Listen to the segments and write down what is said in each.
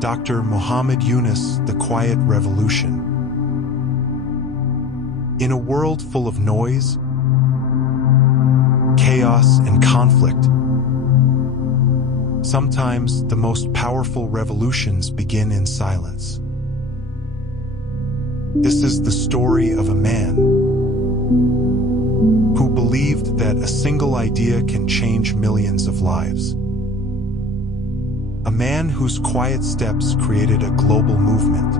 Dr. Muhammad Yunus, The Quiet Revolution. In a world full of noise, chaos, and conflict, sometimes the most powerful revolutions begin in silence. This is the story of a man who believed that a single idea can change millions of lives. A man whose quiet steps created a global movement.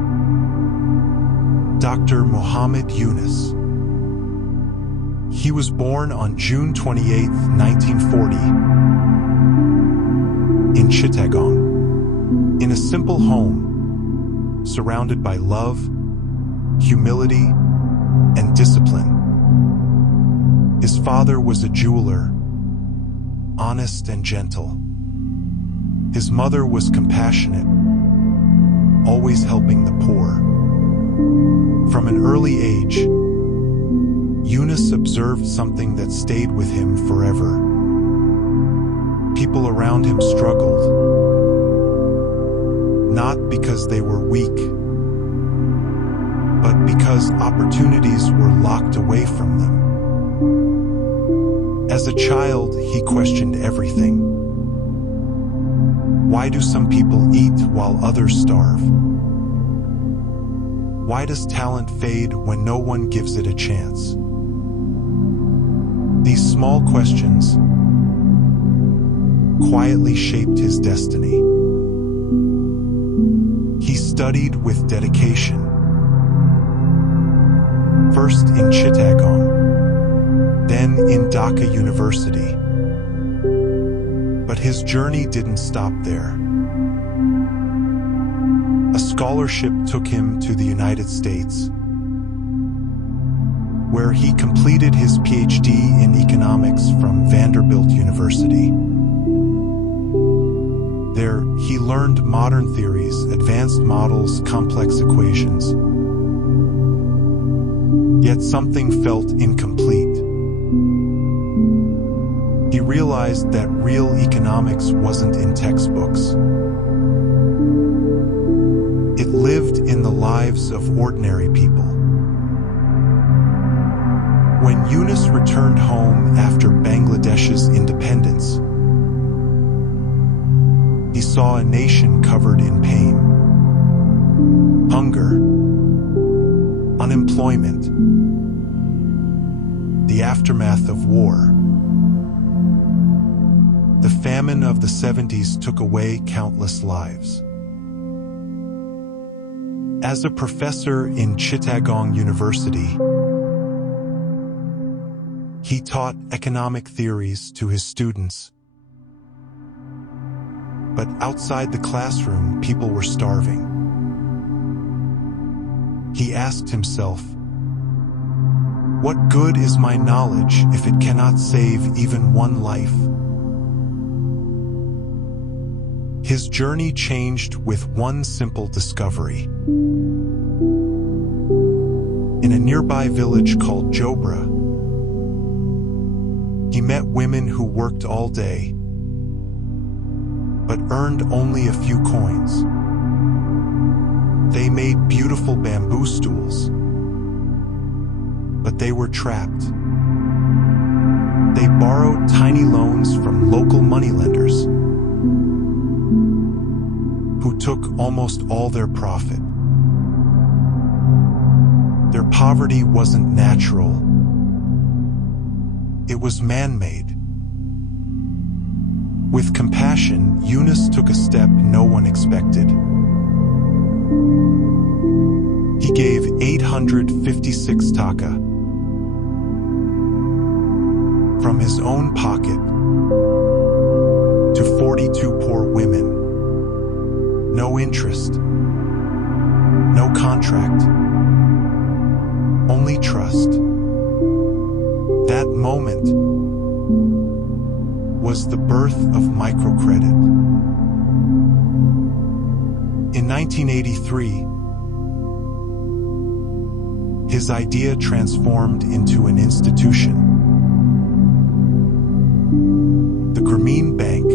Dr. Muhammad Yunus. He was born on June 28, 1940, in Chittagong, in a simple home, surrounded by love, humility, and discipline. His father was a jeweler, honest and gentle. His mother was compassionate, always helping the poor. From an early age, Yunus observed something that stayed with him forever. People around him struggled, not because they were weak, but because opportunities were locked away from them. As a child, he questioned everything. Why do some people eat while others starve? Why does talent fade when no one gives it a chance? These small questions quietly shaped his destiny. He studied with dedication, first in Chittagong, then in Dhaka University. But his journey didn't stop there. A scholarship took him to the United States, where he completed his PhD in economics from Vanderbilt University. There, he learned modern theories, advanced models, complex equations. Yet something felt incomplete. He realized that real economics wasn't in textbooks. It lived in the lives of ordinary people. When Yunus returned home after Bangladesh's independence, he saw a nation covered in pain, hunger, unemployment, the aftermath of war. The famine of the 70s took away countless lives. As a professor in Chittagong University, he taught economic theories to his students. But outside the classroom, people were starving. He asked himself, what good is my knowledge if it cannot save even one life? His journey changed with one simple discovery. In a nearby village called Jobra, he met women who worked all day, but earned only a few coins. They made beautiful bamboo stools, but they were trapped. They borrowed tiny loans from local moneylenders, who took almost all their profit. Their poverty wasn't natural. It was man-made. With compassion, Yunus took a step no one expected. He gave 856 taka from his own pocket to 42 poor women. No interest, no contract, only trust. That moment was the birth of Microcredit. In 1983, his idea transformed into an institution. The Grameen Bank,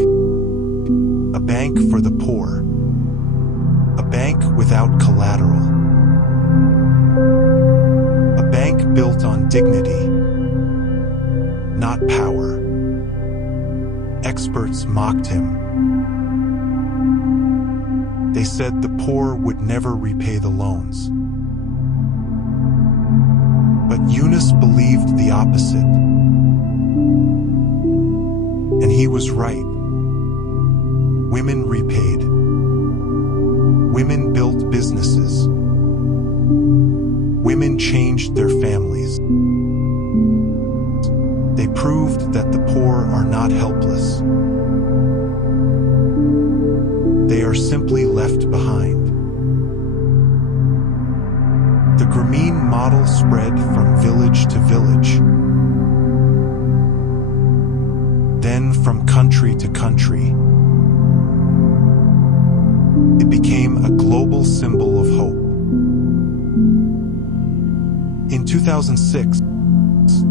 a bank for the poor, without collateral. A bank built on dignity, not power. Experts mocked him. They said the poor would never repay the loans. But Yunus believed the opposite. And he was right. Women repaid. Women built businesses. Women changed their families. They proved that the poor are not helpless. They are simply left behind. The Grameen model spread from village to village, then from country to country. It became a global symbol of hope. In 2006,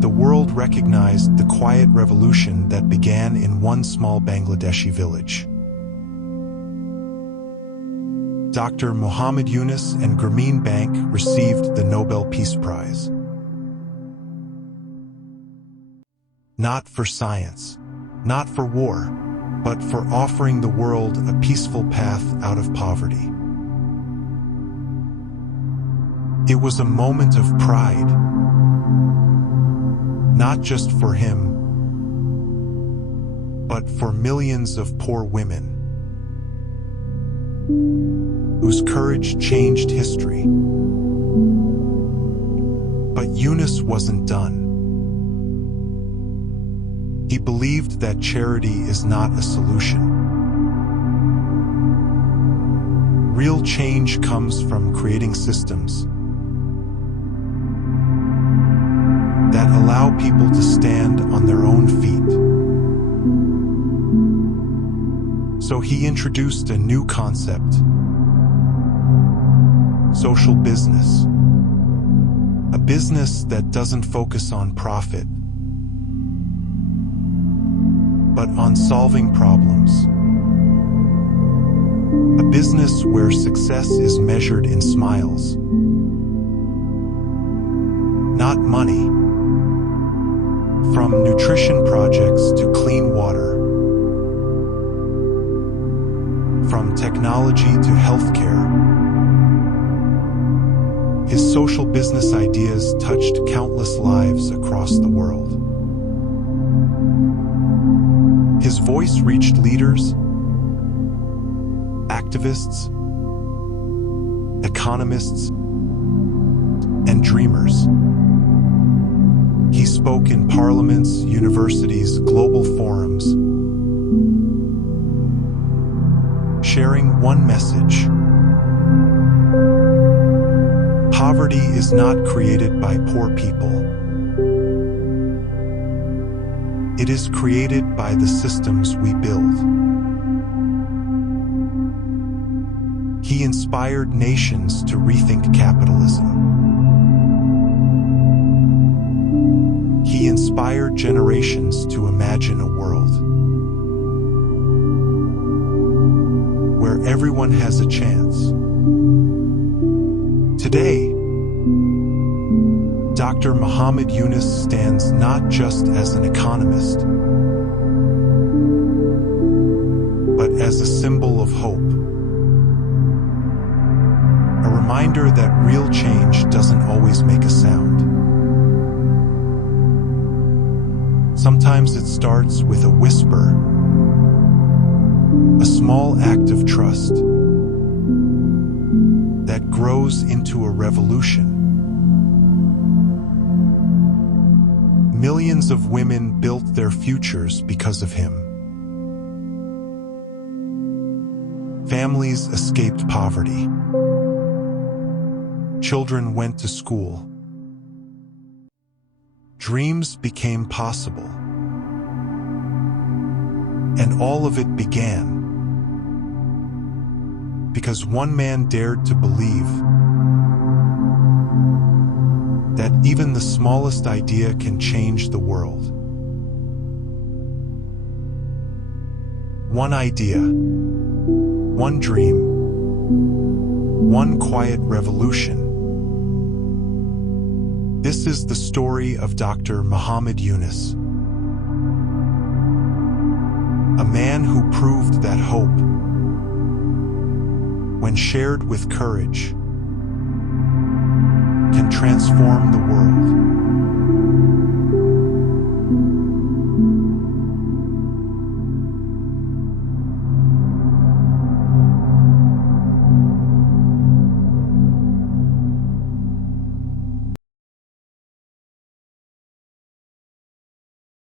the world recognized the quiet revolution that began in one small Bangladeshi village. Dr. Muhammad Yunus and Grameen Bank received the Nobel Peace Prize. Not for science, not for war, but for offering the world a peaceful path out of poverty. It was a moment of pride, not just for him, but for millions of poor women whose courage changed history. But Yunus wasn't done. He believed that charity is not a solution. Real change comes from creating systems that allow people to stand on their own feet. So he introduced a new concept: social business. A business that doesn't focus on profit, but on solving problems. A business where success is measured in smiles, not money. From nutrition projects to clean water, from technology to healthcare, his social business ideas touched countless lives across the world. His voice reached leaders, activists, economists, and dreamers. He spoke in parliaments, universities, global forums, sharing one message: poverty is not created by poor people. It is created by the systems we build. He inspired nations to rethink capitalism. He inspired generations to imagine a world where everyone has a chance. Today, Dr. Muhammad Yunus stands not just as an economist, but as a symbol of hope. A reminder that real change doesn't always make a sound. Sometimes it starts with a whisper, a small act of trust that grows into a revolution. Millions of women built their futures because of him. Families escaped poverty. Children went to school. Dreams became possible. And all of it began because one man dared to believe that even the smallest idea can change the world. One idea, one dream, one quiet revolution. This is the story of Dr. Muhammad Yunus, a man who proved that hope, when shared with courage, can transform the world.